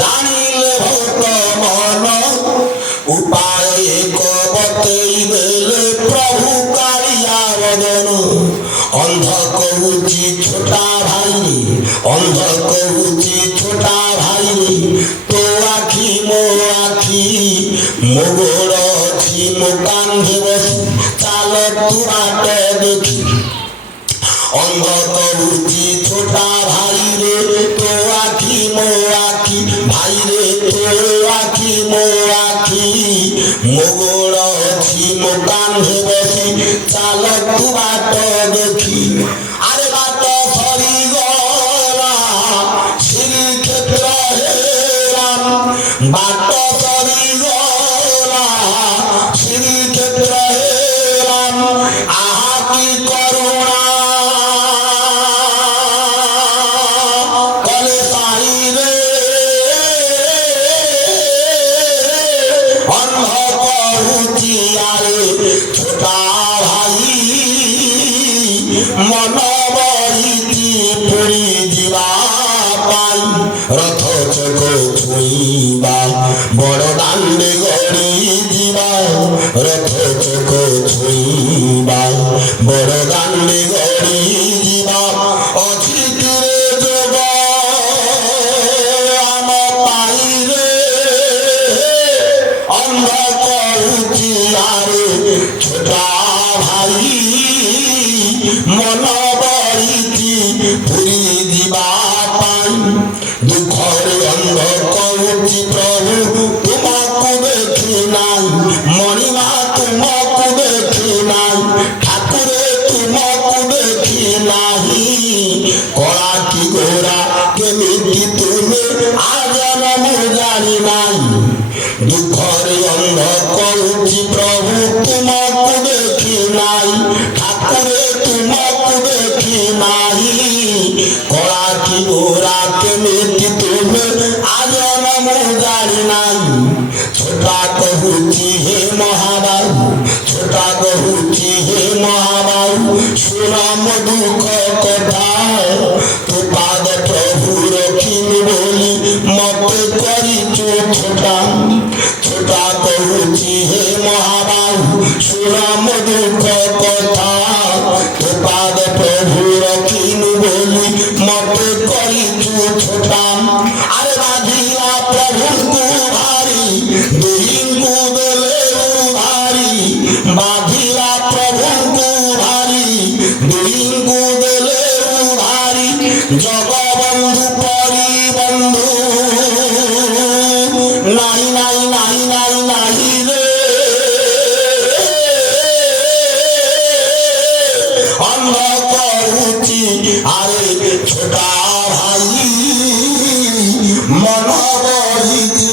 জানিলে ভক্ত মন উপায় কবতেই দেলে প্রভু কারিয়া বদন অন্ধ কহুচি ছোটা ভাই অন্ধ কহুচি ছোটা ভাই তো আখি মো আখি মোগর অছি মো কান্ধে বসি চাল তুরাটে দেখি অন্ধ কহুচি ছোটা ভাই রে তো আখি মো আখি ভাই রে তো আখি মো আখি মোগর অছি মো কান্ধে বসি চাল তুরাট দেখি আরে বাট সরি গলা শ্রীক্ষেত্র হেরাম বাট সরি গলা শ্রীক্ষেত্র হেরাম আহা কি করুণা কলে সাই রে অন্ধ কহুচি আরে ছোটা ভাই মন বহিতি পুরী ଯିବା পাই রথ চোখ ছুঁইবা বড় দাণ্ডে গড়ি ଯିବା রথ চোখ ছুঁইবা বড় দাণ্ডে গড়ি ଯିବା অচিতিরে যোগ আম পাই রে অন্ধ কহুচি আরে ছোটা ভাই মন বহিতি পুরী ଯିବା পাই দুঃখরে অন্ধ কহুচি প্রভু তোমাকে দেখি নাই মণিমা তোমাকে দেখি নাই ঠাকুরে তোমাকে দেখি নাহি কড়া কি গোরা কেমিতি তুমি আজ আমি জানি নাই দুঃখরে অন্ধ কহুচি প্রভু তোমাকে দেখি নাই ঠাকুরে তোমাকে দেখি নাহি কড়া কি গোরা কেমিতি তুমি আজ আমি জানি নাই ছোটা কহুচি হে মহাবাহু ছোটা কহুচি হে মহাবাহু শুনাম দুঃখ কথা তো পাদ প্রভু রখিনি বলি মতে করিছু ছোটা ছোটা কহুচি হে মহাবাহু শুনাম দুঃখ কথা তো পাদ প্রভু রখিনি বলি মতে করিছু ছোটা আরে বাঁধিলা প্রভুଙ୍କୁ ভারি দুহিଙ୍କୁ দেলে ভারি বাঁধিলা প্রভুଙ୍କୁ ভারি দুহিଙ୍କୁ দেলে ভারি জগবন্ধু পরি বন্ধু নাই নাই নাই নাই নাই রে অন্ধ কহুচি আরে ছোটা ভাই মন বহিতি